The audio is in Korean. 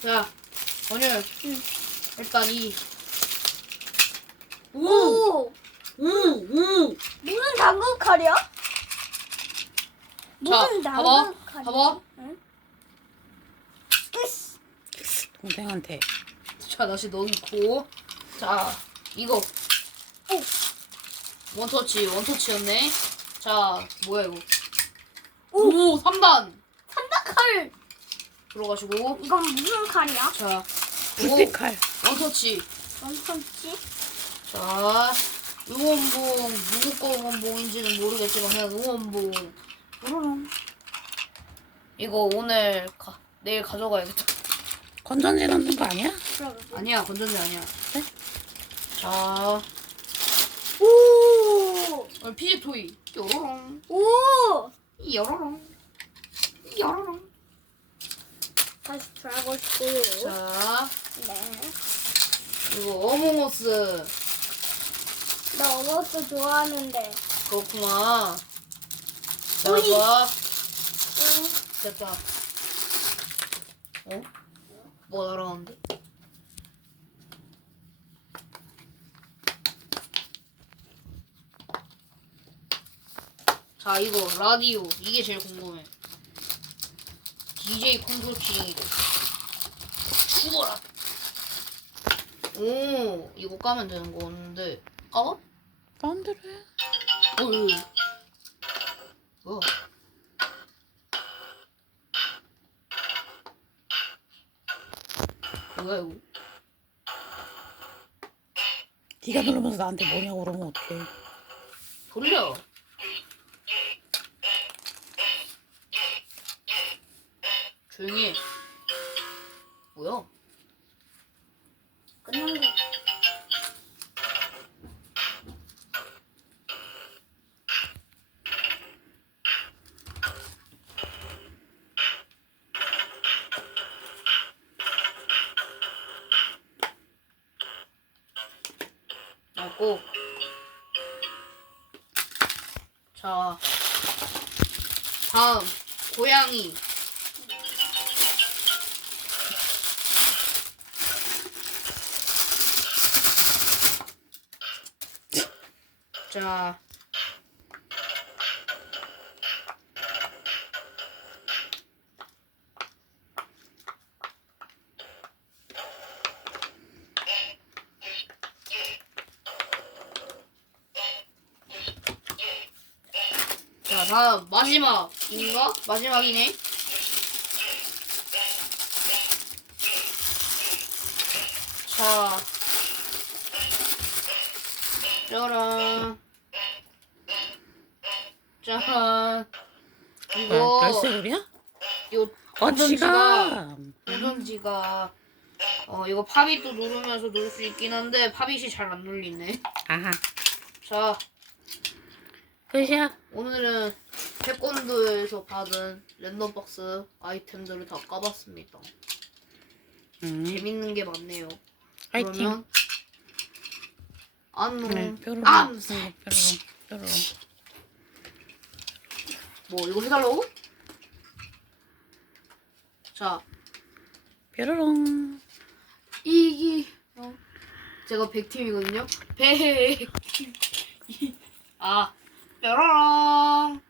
자, 원율. 응. 일단 이. 오! 오! 무슨 당근 칼이야? 자, 무슨 봐봐. 당근 칼이야? 봐봐. 응? 으쌰. 동생한테. 자, 다시 넣고. 자, 이거. 오! 원터치였네. 자, 뭐야, 이거. 오! 오, 3단. 산다 칼! 들어가시고. 이건 무슨 칼이야? 자, 불빛칼. 원터치. 엄청치? 자, 응원봉. 누구 거 응원봉인지는 모르겠지만, 그냥 응원봉. 우르릉. 이거 내일 가져가야겠다. 건전지 넣는 거 아니야? 그러게. 아니야, 건전지 아니야. 네? 자, 오! 피지 토이. 요로롱. 오! 요로롱. 요로롱. 다시 드라고 싶고요. 자, 네. 그리고 어몽어스. 나 어머스 좋아하는데. 그렇구나. 자, 오이. 봐. 응. 됐다. 어? 뭐 날아가는데? 자, 이거 라디오. 이게 제일 궁금해. DJ 컨트롤킹이래. 죽어라. 오, 이거 까면 되는 거였는데. 까봐? 마음대로 해. 어이. 뭐야? 뭐야 이거? 네가 누르면서 나한테 뭐냐고 그러면 어떡해. 돌려. 조용히 해. 뭐야? 끝난 거. 맞고. 자, 다음 고양이. 자, 다음 마지막인가? 마지막이네. 자, 짜란, 짜란. 이거 열쇠고리야? 요 지가. 건전지가 이거 팝잇도 누르면서 누를 수 있긴 한데 팝잇이 잘 안 눌리네. 아하. 자, 끝이야. 오늘은 태권도에서 받은 랜덤박스 아이템들을 다 까봤습니다. 재밌는 게 많네요. 화이팅. 그러면 안녕. 네, 뾰로롱. 암사. 뾰로롱. 뭐 이거 해달라고? 자, 뾰로롱. 이기 제가 100팀이거든요. 100. 아, 뾰로롱.